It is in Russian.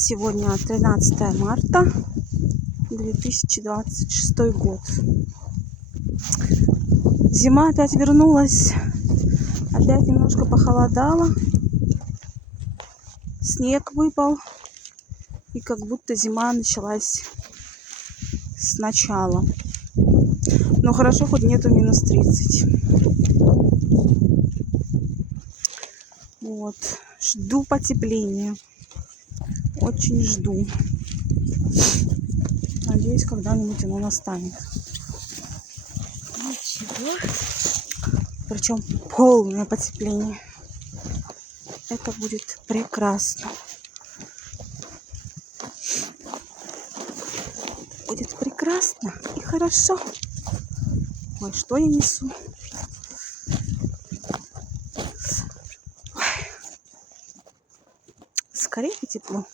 Сегодня 13 марта 2026 год. Зима опять вернулась. Опять немножко похолодало. Снег выпал. И как будто зима началась сначала. Но хорошо, хоть нету минус 30. Вот. Жду потепления. Очень жду. Надеюсь, когда-нибудь оно настанет. Ничего. Причем полное потепление. Это будет прекрасно. Будет прекрасно и хорошо. Ой, что я несу? Ой. Скорее тепло.